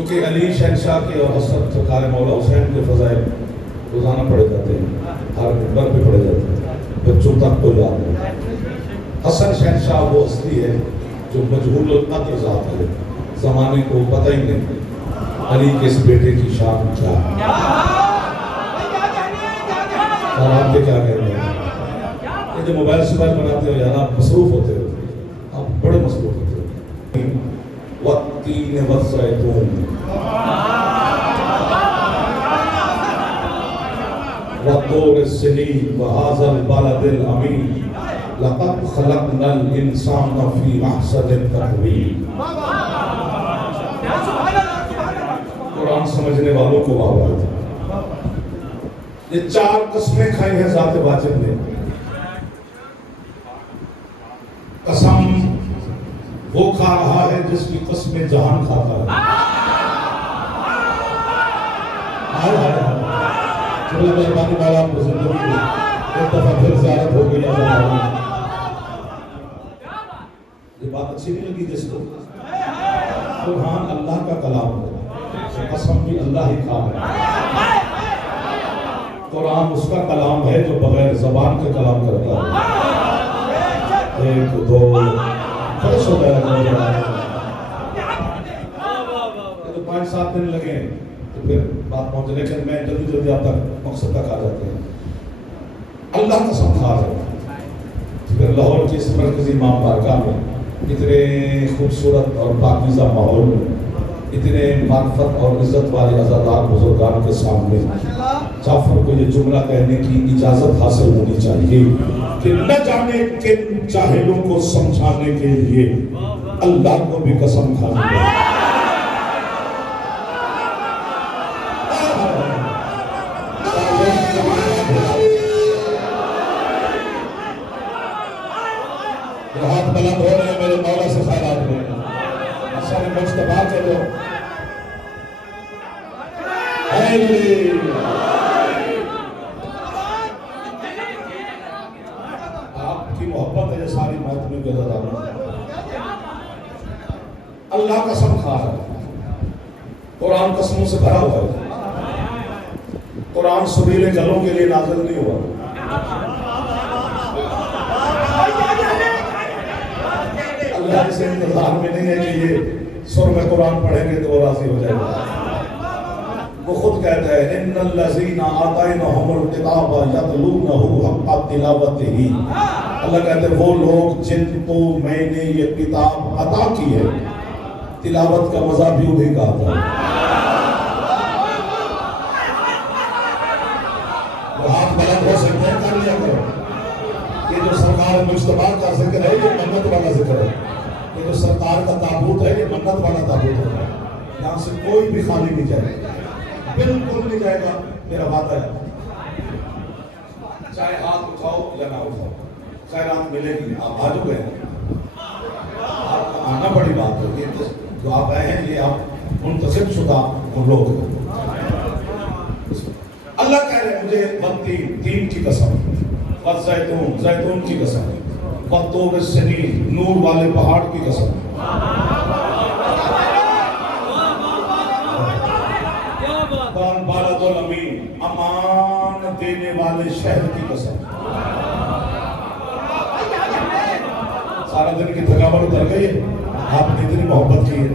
چونکہ علی شہنشاہ کے اور حسن سرکار مولا حسین کے فضائل روزانہ پڑھے جاتے ہیں، ہر منبر پہ پڑھے جاتے ہیں، بچوں تک کو یاد ہے۔ حسن شہنشاہ وہ ہستی ہے جو مجہول القدر ذات ہے، زمانے کو پتہ ہی نہیں علی کے اس بیٹے کی شان کیا ہے۔ اور آپ کے کیا کہتے ہیں؟ یہ جو موبائل سوبائل بناتے ہو یار، آپ مصروف ہوتے ہو، آپ بڑے مصروف ہوتے ہو۔ والتین والزیتون والطور السنین وهذا البلد الامین لقد خلقنا الانسان فی احسن تقویم۔ قرآن سمجھنے والوں کو واہ واہ۔ یہ 4 قسمیں کھائی ہیں ذات واجب نے۔ قسم وہ کھا رہا ہے جس کی قسم جہان کھاتا ہے۔ چلو مہربانی والا آپ کو زندگی میں ایک دفعہ پھر زیارت ہو گئی۔ یہ بات اچھی نہیں لگی جس کو؟ قرآن اللہ کا کلام ہے، قسم بھی اللہ ہی کھا ہے۔ قرآن اس کا کلام ہے جو بغیر زبان کے کلام کرتا ہے۔ 1 2 فرش ہو گیا تو 5-7 دن لگے تو پھر بات پہنچ، لیکن میں جلدی جلدی آپ تک مقصد تک آ جاتے ہیں۔ اللہ قسم کھا رہے ہیں۔ پھر لاہور کی اس مرکزی امام بارگاہ میں اتنے خوبصورت اور پاکیزہ ماحول میں اتنے معرفت اور عزت والے عزادار بزرگان کے سامنے جعفر کو یہ جملہ کہنے کی اجازت حاصل ہونی چاہیے کہ نہ جانے کن جاہلوں کو سمجھانے کے لیے اللہ کو بھی قسم کھانی ہے۔ ہاتھ بلند ہو رہے ہیں میرے مولا سے خیرات ہو رہے ہیں۔ سارے مجتبہ کے لوگ آپ کی محبت ہے ساری محتمی کے ذرا اللہ قسم کھا رہا ہے۔ قرآن قسموں سے بھرا ہوا ہے۔ قرآن سبیل گلوں کے لیے نازل نہیں ہوا۔ اللہ اسے انتظار میں نہیں ہے کہ یہ سر میں قرآن پڑھیں گے تو وہ راضی ہو جائے گا۔ وہ خود کہتا ہے ان الذین آتیناہم الکتاب یتلونہ حق تلاوتہ۔ اللہ کہتے ہیں وہ لوگ جن کو میں نے یہ کتاب عطا کی ہے تلاوت کا مزہ بھی انہیں کا آتا ہے۔ وہ ہاتھ بلند ہو سکتے ہیں، کر لیا کرو۔ یہ جو سرکار مجتبیٰ کا ذکر ہے یہ منت والا ذکر ہے۔ یہ جو سرکار کا تابوت ہے یہ منت والا تابوت ہے۔ یہاں سے کوئی بھی خالی نہیں جائے گا، بالکل نہیں جائے گا، میرا وعدہ ہے۔ چاہے ہاتھ اٹھاؤ یا نہ اٹھاؤ خیرات ملے گی۔ آپ آ جو گئے، آپ کا آنا بڑی بات ہے۔ یہ جو آپ آئے ہیں یہ آپ منتخب شدہ لوگ ہیں۔ اللہ کہہ رہے ہیں مجھے والتین، تین کی قسم، والزیتون، زیتون کی قسم، والطور السنین، نور والے پہاڑ کی قسم، والبلد الامین، امان دینے والے شہر کی قسم۔ سارا دن کی تھکاوٹ اتر گئی ہے، آپ نے اتنی محبت کی ہے،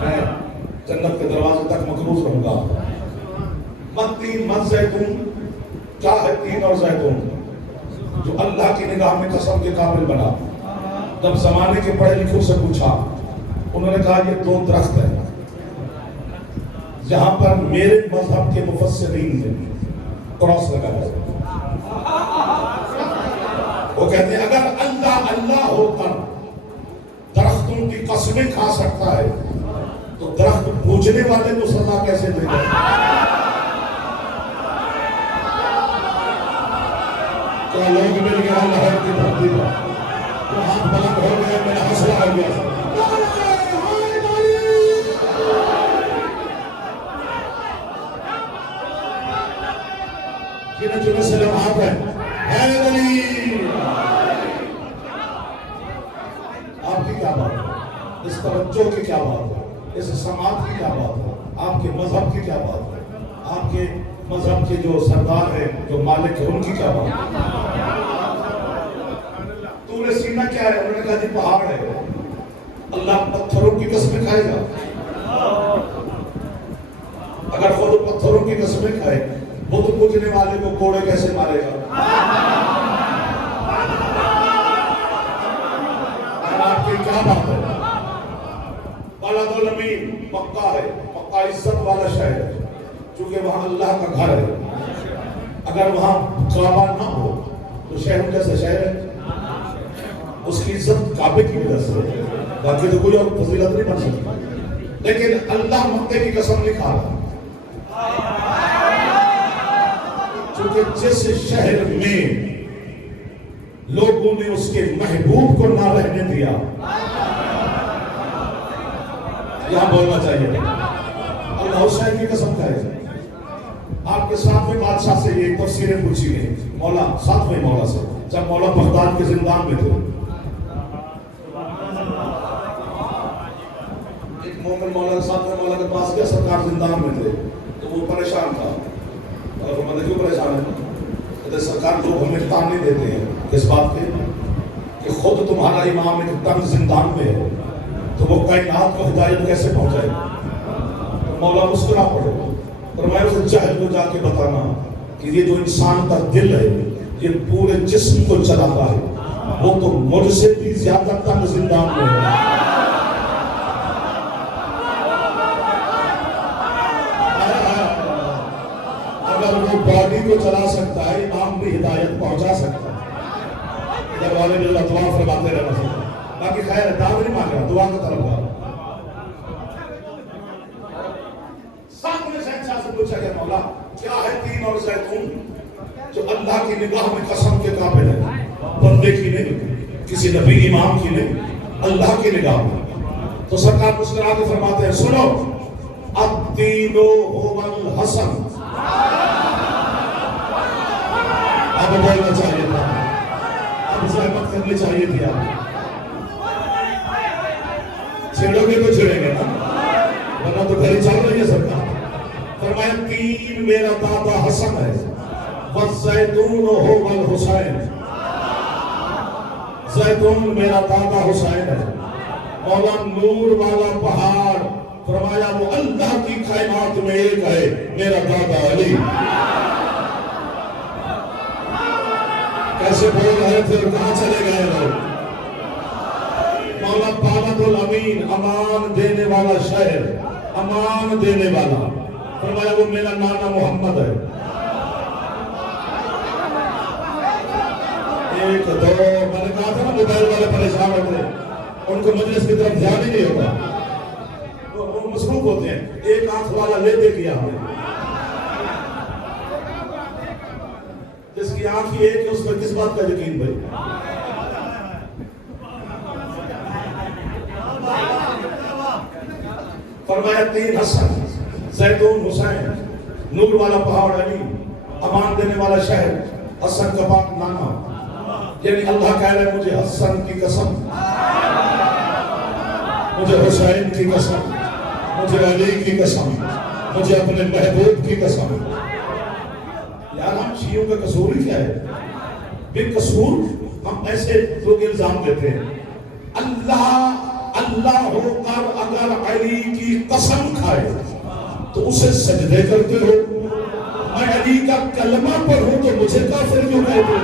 میں جنت کے دروازے تک مقروض رہوں گا۔ والتین والزیتون، کیا ہے تین اور زیتون؟ جو اللہ کی نگاہ میں قسم کے قابل بنا۔ جب زمانے کے پڑھے لکھوں سے پوچھا، انہوں نے کہا یہ دو درخت ہیں جہاں پر میرے مذہب کے مفسرین نے کراس لگایا۔ وہ کہتے ہیں اگر اللہ اللہ ہوتا درختوں کی قسمیں کھا سکتا ہے تو درخت پوجنے والے کو سزا کیسے دے گا؟ کیا لوگ مل گیا لہر کی دھرتی پر؟ تو ہاتھ بلند ہو گئے، میرا حوصلہ ہو گیا۔ جنہیں جنہیں سے لمحات ہے حیدری، آپ کی کیا بات ہے؟ اس توجہ کی کیا بات ہے؟ اس سماعت کی کیا بات ہے؟ آپ کے مذہب کی کیا بات ہے؟ آپ کے مذہب کے جو سردار ہے، جو مالک ہے، ان کی کیا بات ہے؟ طور سینا کیا ہے؟ انہوں نے کہا جی پہاڑ ہے۔ اللہ پتھروں کی قسمیں کھائے گا؟ اگر خود پتھروں کی قسمیں کھائے، بت پوجنے والے کو کوڑے کیسے مارے گا؟ آپ کی کیا بات ہے؟ بلد الامین مکہ ہے، مکہ عزت والا شہر ہے، چونکہ وہاں اللہ کا گھر ہے۔ اگر وہاں کعبہ نہ ہو تو شہر جیسا شہر ہے، اس کی عزت کعبے کی وجہ سے، باقی تو کوئی اور فضیلت نہیں بن سکتی۔ لیکن اللہ مکے کی قسم نہیں کھا رہا، چونکہ جس شہر میں لوگوں نے اس کے محبوب کو نہ رہنے دیا، یہاں بولنا چاہیے اللہ حسین کی قسم کھائے۔ آپ کے ساتویں بادشاہ سے یہ تفسیریں پوچھی گئی، مولا ساتویں مولا سے، جب مولا بغداد کے زندان میں تھے، ایک مومن مولا ساتویں مولا کے پاس گیا، سرکار زندان میں تھے، تو وہ پریشان تھا۔ اور فرمایا کیوں پریشان ہے؟ کہتے سرکار جو ہمیں تعنے دیتے ہیں کس بات کے کہ خود تمہارا امام ایک تنگ زندان میں ہے، تو وہ کائنات کو ہدایت کیسے پہنچائے؟ تو مولا مسکرا پڑے، فرمایا اسے جاہل کو جا کے بتانا کہ یہ جو انسان کا دل ہے یہ پورے جسم کو چلاتا ہے، وہ تو مجھ سے بھی زیادہ تنگ زندان میں ہے۔ اگر وہ باڈی کو چلا سکتا ہے، امام بھی ہدایت پہنچا سکتا ہے۔ جب والے بھی اللہ دعا فرماتے رہنا سکتا، باقی خیر ہے، دعوت نہیں مانگ رہا، دعا کا طلب ہے۔ ساتھ میں شہنشاہ سے پوچھا گیا مولا کیا ہے تین اور زیتون جو اللہ کی نگاہ میں قسم کے قابل ہے؟ بندے کی نہیں، کسی نبی امام کی نہیں، اللہ کی نگاہ میں۔ تو سرکار مسکرا کے فرماتے ہیں سنو، الدین هو الحسن۔ اب بولنا چاہیے تھا، اب زحمت کرنی چاہیے تھی، آپ چھیڑو گے تو چھیڑیں گے نا، ورنہ تو گھر چل رہی ہے سرکار۔ فرمایا تین میرا دادا حسن ہے، والزیتون هو الحسین، زیتون میرا دادا حسین ہے۔ مولا نور والا پہاڑ، فرمایا وہ اللہ کی کائنات میں ایک ہے، میرا دادا علی۔ کیسے بول رہے تھے اور کہاں چلے گئے لوگ؟ مولا بلد الامین امان دینے والا شہر، امان دینے والا، فرمایا وہ میرا نانا محمد ہے۔ ایک دو، میں نے کہا تھا نا موبائل والے پریشان ہوتے ہیں، ان کو مجلس کی طرف دھیان ہی نہیں ہوتا، وہ مصروف ہوتے ہیں۔ ایک آنکھ والا لے دے گیا ہمیں، جس کی آنکھ ہی ایک ہے اس پر کس بات کا یقین بھائی؟ فرمایا تین حسن، زیتون حسین، نور والا پہاڑ علی، امان دینے والا شہر، حسن کا باپ نانا۔ یعنی اللہ کہہ رہے ہیں مجھے حسن کی قسم، مجھے حسین کی قسم، مجھے علی کی قسم، مجھے اپنے محبوب کی قسم۔ یار ہم شیعوں کا قصور ہی کیا ہے؟ بے قصور ہم ایسے لوگ الزام دیتے ہیں۔ اللہ ہو کر اگر علی کی قسم کھائے تو اسے سجدے کرتے ہو، میں علی کا کلمہ پڑھوں تو مجھے کافر کیوں کہتے ہو؟